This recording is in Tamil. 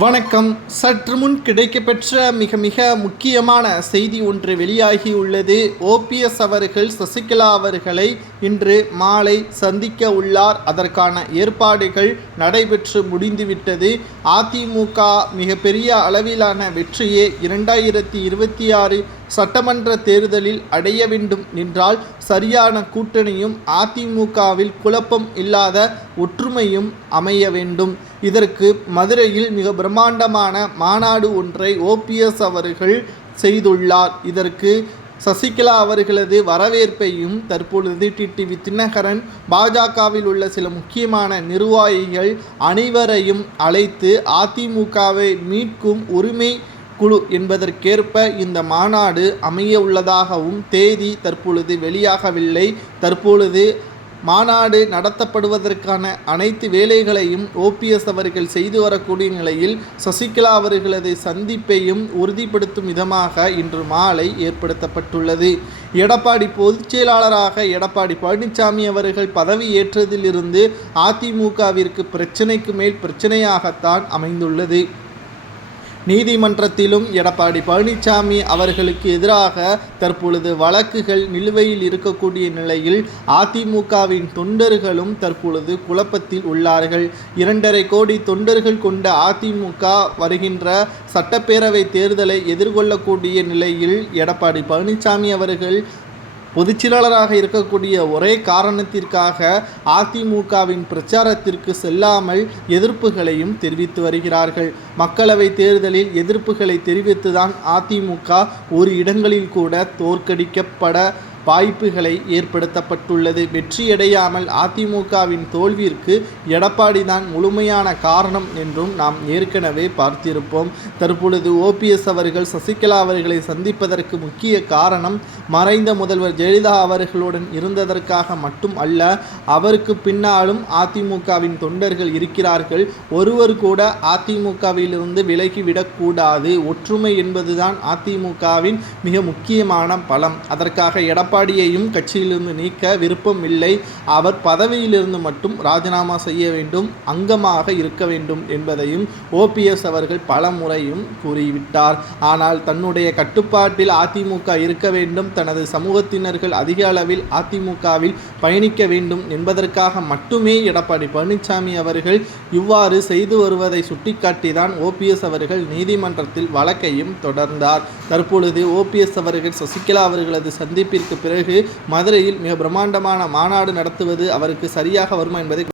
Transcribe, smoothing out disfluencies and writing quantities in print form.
வணக்கம். சற்று முன் கிடைக்கப்பெற்ற மிக மிக முக்கியமான செய்தி ஒன்று வெளியாகியுள்ளது. ஓபிஎஸ் அவர்கள் சசிகலா அவர்களை இன்று மாலை சந்திக்க உள்ளார். அதற்கான ஏற்பாடுகள் நடைபெற்று முடிந்துவிட்டது. அதிமுக மிகப்பெரிய அளவிலான வெற்றியை 2026 சட்டமன்ற தேர்தலில் அடைய வேண்டும் என்றால் சரியான கூட்டணியும் அதிமுகவில் குழப்பம் இல்லாத ஒற்றுமையும் அமைய வேண்டும். இதற்கு மதுரையில் மிக பிரம்மாண்டமான மாநாடு ஒன்றை ஓபிஎஸ் அவர்கள் செய்துள்ளார். இதற்கு சசிகலா அவர்களது வரவேற்பையும் தற்பொழுது டிடிவி தினகரன், பாஜகவில் உள்ள சில முக்கியமான நிர்வாகிகள் அனைவரையும் அழைத்து அதிமுகவை மீட்கும் உரிமை குழு என்பதற்கேற்ப இந்த மாநாடு அமைய உள்ளதாகவும் தேதி தற்பொழுது வெளியாகவில்லை. தற்பொழுது மாநாடு நடத்தப்படுவதற்கான அனைத்து வேலைகளையும் ஓபிஎஸ் அவர்கள் செய்து வரக்கூடிய நிலையில் சசிகலா அவர்களது சந்திப்பையும் உறுதிப்படுத்தும் விதமாக இன்று மாலை ஏற்படுத்தப்பட்டுள்ளது. எடப்பாடி பொதுச் செயலாளராக எடப்பாடி பழனிசாமி அவர்கள் பதவி ஏற்றதிலிருந்து அதிமுகவிற்கு பிரச்சனைக்கு மேல் பிரச்சனையாகத்தான் அமைந்துள்ளது. நீதிமன்றத்திலும் எடப்பாடி பழனிசாமி அவர்களுக்கு எதிராக தற்பொழுது வழக்குகள் நிலுவையில் இருக்கக்கூடிய நிலையில் அதிமுகவின் தொண்டர்களும் தற்பொழுது குழப்பத்தில் உள்ளார்கள். 2.5 கோடி தொண்டர்கள் கொண்ட அதிமுக வருகின்ற சட்டப்பேரவை தேர்தலை எதிர்கொள்ளக்கூடிய நிலையில் எடப்பாடி பழனிசாமி அவர்கள் பொதுச்செயலாளராக இருக்கக்கூடிய ஒரே காரணத்திற்காக அதிமுகவின் பிரச்சாரத்திற்கு செல்லாமல் எதிர்ப்புகளையும் தெரிவித்து வருகிறார்கள். மக்களவை தேர்தலில் எதிர்ப்புகளை தெரிவித்துதான் அதிமுக ஒரு இடங்களில் கூட தோற்கடிக்கப்பட வாய்ப்புகளை ஏற்படுத்தப்பட்டுள்ளது. வெற்றியடையாமல் அதிமுகவின் தோல்விற்கு எடப்பாடி தான் முழுமையான காரணம் என்றும் நாம் ஏற்கனவே பார்த்திருப்போம். தற்பொழுது ஓபிஎஸ் அவர்கள் சசிகலா அவர்களை சந்திப்பதற்கு முக்கிய காரணம் மறைந்த முதல்வர் ஜெயலலிதா அவர்களுடன் இருந்ததற்காக மட்டும் அல்ல, அவருக்கு பின்னாலும் அதிமுகவின் தொண்டர்கள் இருக்கிறார்கள். ஒருவர் கூட அதிமுகவிலிருந்து விலகிவிடக்கூடாது. ஒற்றுமை என்பதுதான் அதிமுகவின் மிக முக்கியமான பலம். அதற்காக எடப்பாடியையும் கட்சியிலிருந்து நீக்க விருப்பம் இல்லை. அவர் பதவியிலிருந்து மட்டும் ராஜினாமா செய்ய வேண்டும், அங்கமாக இருக்க வேண்டும் என்பதையும் ஓபிஎஸ் அவர்கள் பல முறையும் கூறிவிட்டார். ஆனால் தன்னுடைய கட்டுப்பாட்டில் அதிமுக இருக்க வேண்டும், தனது சமூகத்தினர்கள் அதிக அளவில் அதிமுகவில் பயணிக்க வேண்டும் என்பதற்காக மட்டுமே எடப்பாடி பழனிசாமி அவர்கள் இவ்வாறு செய்து வருவதை சுட்டிக்காட்டிதான் ஓபிஎஸ் அவர்கள் நீதிமன்றத்தில் வழக்கையும் தொடர்ந்தார். தற்பொழுது ஓபிஎஸ் அவர்கள் சசிகலா அவர்களது சந்திப்பிற்கு பிறகு மதுரையில் மிக பிரம்மாண்டமான மாநாடு நடத்துவது அவருக்கு சரியாக வருமா என்பதை